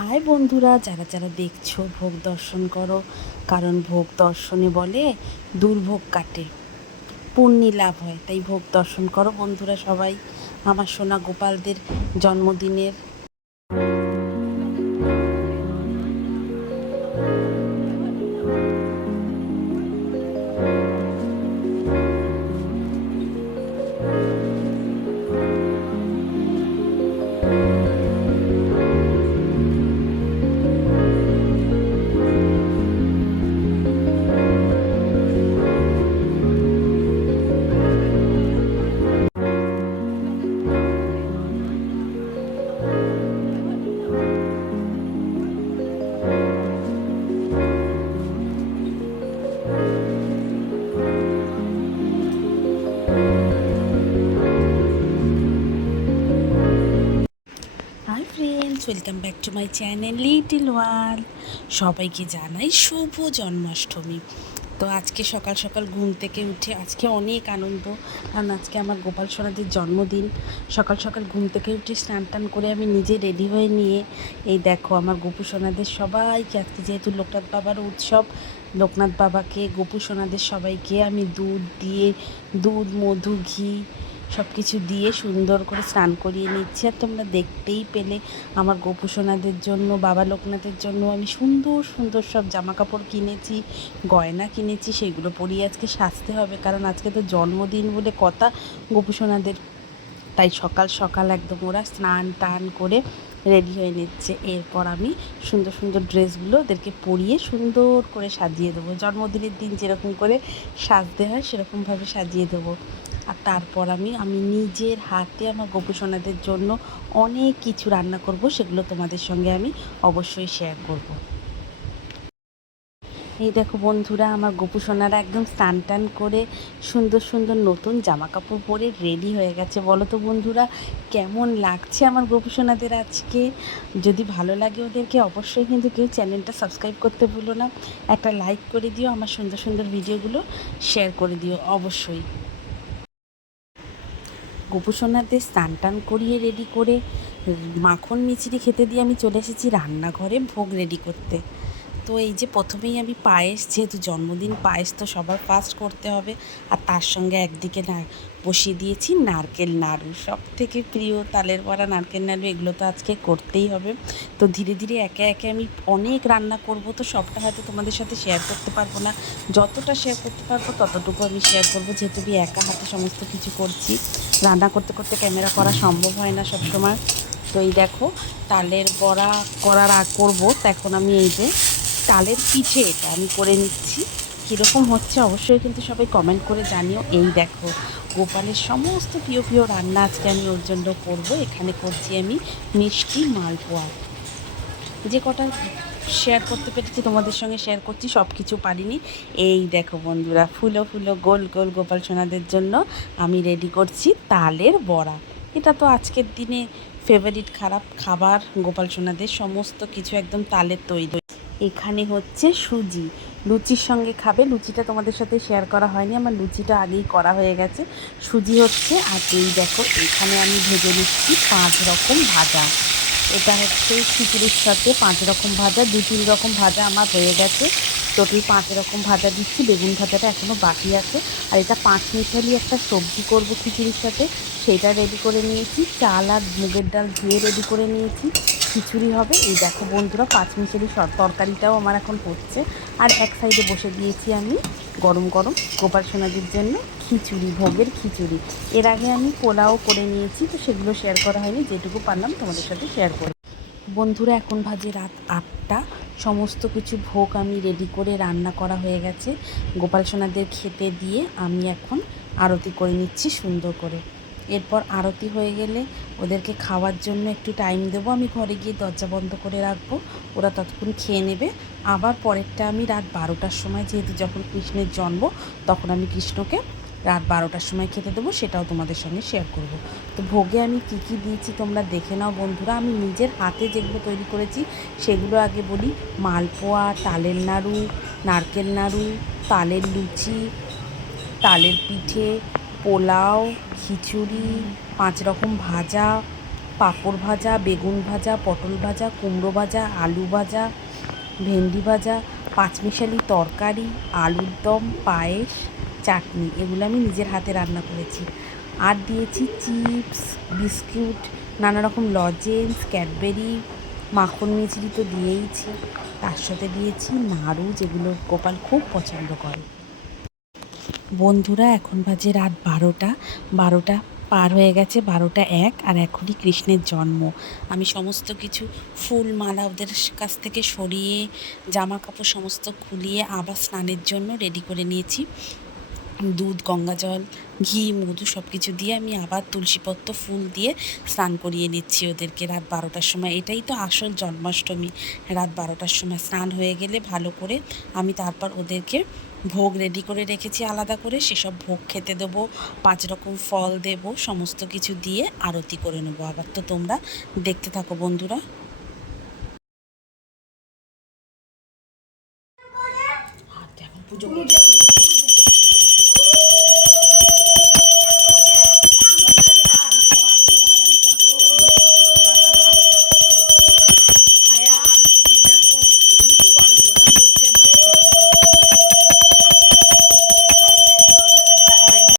High বন্ধুরা, যারা যারা দেখছো ভোগ দর্শন করো, কারণ ভোগ দর্শনে বলে দুর্ভোগ কাটে, পুণ্যি লাভ হয়। তাই ভোগ দর্শন করো বন্ধুরা সবাই, আমার সোনা গোপালদের জন্মদিনের। Hi friends, welcome back to my channel little world. সবাইকে জানাই শুভ জন্মাষ্টমী। তো আজকে সকাল সকাল ঘুম থেকে উঠে আজকে অনেক আনন্দ, কারণ আজকে আমার গোপাল সোনাদের জন্মদিন। সকাল সকাল ঘুম থেকে উঠে স্নান টান করে আমি নিজে রেডি হয়ে নিয়ে এই দেখো আমার গোপু সোনাদের সবাইকে, আজকে যেহেতু লোকনাথ বাবার উৎসব, লোকনাথ বাবাকে, গোপু সোনাদের সবাইকে আমি দুধ মধু ঘি সব কিছু দিয়ে সুন্দর করে স্নান করিয়ে নিচ্ছি। আর তোমরা দেখতেই পেলে আমার গোপু সোনাদের জন্য, বাবা লোকনাথের জন্য আমি সুন্দর সুন্দর সব জামা কাপড় কিনেছি, গয়না কিনেছি। সেগুলো পরিয়ে আজকে সাজতে হবে, কারণ আজকে তো জন্মদিন বলে কথা গোপু সোনাদের। তাই সকাল সকাল একদম ওরা স্নান টান করে রেডি হয়ে নিচ্ছে। এরপর আমি সুন্দর সুন্দর ড্রেসগুলো ওদেরকে পরিয়ে সুন্দর করে সাজিয়ে দেবো। জন্মদিনের দিন যেরকম করে সাজতে হয় সেরকমভাবে সাজিয়ে দেবো। আর তারপর আমি নিজের হাতে আমার গোপু সোনাদের জন্য অনেক কিছু রান্না করব, সেগুলো তোমাদের সঙ্গে আমি অবশ্যই শেয়ার করব। এই দেখো বন্ধুরা, আমার গোপু সোনারা একদম স্নান টান করে সুন্দর সুন্দর নতুন জামা কাপড় পরে রেডি হয়ে গেছে। বলো তো বন্ধুরা, কেমন লাগছে আমার গোপু সোনাদের আজকে? যদি ভালো লাগে ওদেরকে, অবশ্যই কিন্তু কেউ চ্যানেলটা সাবস্ক্রাইব করতে ভুলো না, একটা লাইক করে দিও, আমার সুন্দর সুন্দর ভিডিওগুলো শেয়ার করে দিও অবশ্যই। গোপু সোনাদের স্নান টান করিয়ে রেডি করে মাখন মিচিরি খেতে দিয়ে আমি চলে এসেছি রান্নাঘরে ভোগ রেডি করতে। তো এই যে প্রথমেই আমি পায়েস, যেহেতু জন্মদিন, পায়েস তো সবার ফার্স্ট করতে হবে। আর তার সঙ্গে একদিকে বসিয়ে দিয়েছি নারকেল নাড়ু, সব থেকে প্রিয় তালের বড়া, নারকেল নাড়ু, এগুলো তো আজকে করতেই হবে। তো ধীরে ধীরে একে একে আমি অনেক রান্না করব, তো সবটা হয়তো তোমাদের সাথে শেয়ার করতে পারবো না। যতটা শেয়ার করতে পারবো ততটুকু আমি শেয়ার করবো, যেহেতু আমি একা হাতে সমস্ত কিছু করছি। রান্না করতে করতে ক্যামেরা করা সম্ভব হয় না সবসময়। তো এই দেখো, তালের বড়া করার করবো, তো এখন আমি এই যে তালের পিঠে এটা আমি করে নিচ্ছি। কীরকম হচ্ছে অবশ্যই কিন্তু সবাই কমেন্ট করে জানিও। এই দেখো, গোপালের সমস্ত প্রিয় প্রিয় রান্না আজকে আমি ওর জন্য করবো। এখানে করছি আমি মিষ্টি মালপোয়া। যে কটা শেয়ার করতে পেরেছি তোমাদের সঙ্গে শেয়ার করছি, সব কিছু পারিনি। এই দেখো বন্ধুরা, ফুলো ফুলো গোল গোল গোপাল সোনাদের জন্য আমি রেডি করছি তালের বড়া। এটা তো আজকের দিনে ফেভারিট খাবার গোপাল সোনাদের, সমস্ত কিছু একদম তালের তৈরি। এখানে হচ্ছে সুজি, লুচির সঙ্গে খাবে। লুচিটা তোমাদের সাথে শেয়ার করা হয়নি, আমার লুচিটা আগেই করা হয়ে গেছে। সুজি হচ্ছে, আর এই দেখো এখানে আমি ভেজে নিচ্ছি 5 রকম ভাজা। এটা হচ্ছে খিচুড়ির সাথে 5 রকম ভাজা, 2-3 রকম ভাজা আমার হয়ে গেছে। টোটাল 5 রকম ভাজা দিচ্ছি, বেগুন ভাজাটা এখনও বাকি আছে। আর এটা 5 মিশালি একটা সবজি করব খিচুড়ির সাথে, সেটা রেডি করে নিয়েছি। চাল আর মুগের ডাল ধুয়ে রেডি করে নিয়েছি, খিচুড়ি হবে। এই দেখো বন্ধুরা, 5 মিশালি তরকারিটাও আমার এখন হচ্ছে। আর এক সাইডে বসে দিয়েছি আমি গরম গরম গোপাল সোনাদের জন্য খিচুড়ি, ভোগের খিচুড়ি। এর আগে আমি পোলাও করে নিয়েছি, তো সেগুলো শেয়ার করা হয়নি, যেটুকু পারলাম তোমাদের সাথে শেয়ার করি। বন্ধুরা, এখন বাজে রাত 8টা। সমস্ত কিছু ভোগ আমি রেডি করে রান্না করা হয়ে গেছে। গোপাল সোনাদের খেতে দিয়ে আমি এখন আরতি করে নিচ্ছি সুন্দর করে। এরপর আরতি হয়ে গেলে ওদেরকে খাওয়ার জন্য একটু টাইম দেবো। আমি ঘরে গিয়ে দরজা বন্ধ করে রাখবো, ওরা ততক্ষণ খেয়ে নেবে। আবার পরেরটা আমি রাত 12টার সময়, যেহেতু যখন কৃষ্ণের জন্ম, তখন আমি কৃষ্ণকে রাত 12টার সময় খেতে দেবো, সেটাও তোমাদের সঙ্গে শেয়ার করব। তো ভোগে আমি কী কী দিয়েছি তোমরা দেখে নাও বন্ধুরা। আমি নিজের হাতে যেগুলো তৈরি করেছি সেগুলো আগে বলি। মালপোয়া, তালের নাড়ু, নারকেল নাড়ু, তালের লুচি, তালের পিঠে, পোলাও, খিচুড়ি, 5 রকম ভাজা, পাঁপড় ভাজা, বেগুন ভাজা, পটল ভাজা, কুমড়ো ভাজা, আলু ভাজা, ভেন্ডি ভাজা, পাঁচমিশালি তরকারি, আলুর দম, পায়েস, চাটনি, এগুলো আমি নিজের হাতে রান্না করেছি। আর দিয়েছি চিপস, বিস্কুট, নানা রকম লজেন্স, ক্যাডবেরি, মাখন মিছরি তো দিয়েইছি। তার সাথে দিয়েছি নাড়ু, যেগুলো গোপাল খুব পছন্দ করে। বন্ধুরা, এখন বাজে রাত 12টা। 12টা পার হয়ে গেছে, 12টা 1, আর এখনই কৃষ্ণের জন্ম। আমি সমস্ত কিছু ফুল মালা ওদের কাছ থেকে সরিয়ে, জামা কাপড় সমস্ত খুলিয়ে আবার স্নানের জন্য রেডি করে নিয়েছি। দুধ, গঙ্গা জল, ঘি, মধু সব কিছু দিয়ে আমি আবার তুলসীপত্র ফুল দিয়ে স্নান করিয়ে নিচ্ছি ওদেরকে রাত 12টার সময়। এটাই তো আসল জন্মাষ্টমী। রাত 12টার সময় স্নান হয়ে গেলে ভালো করে আমি তারপর ওদেরকে ভোগ রেডি করে রেখেছি আলাদা করে, সেসব ভোগ খেতে দেবো। 5 রকম ফল দেব, সমস্ত কিছু দিয়ে আরতি করে নেবো আবার। তো তোমরা দেখতে থাকো বন্ধুরা। পুজো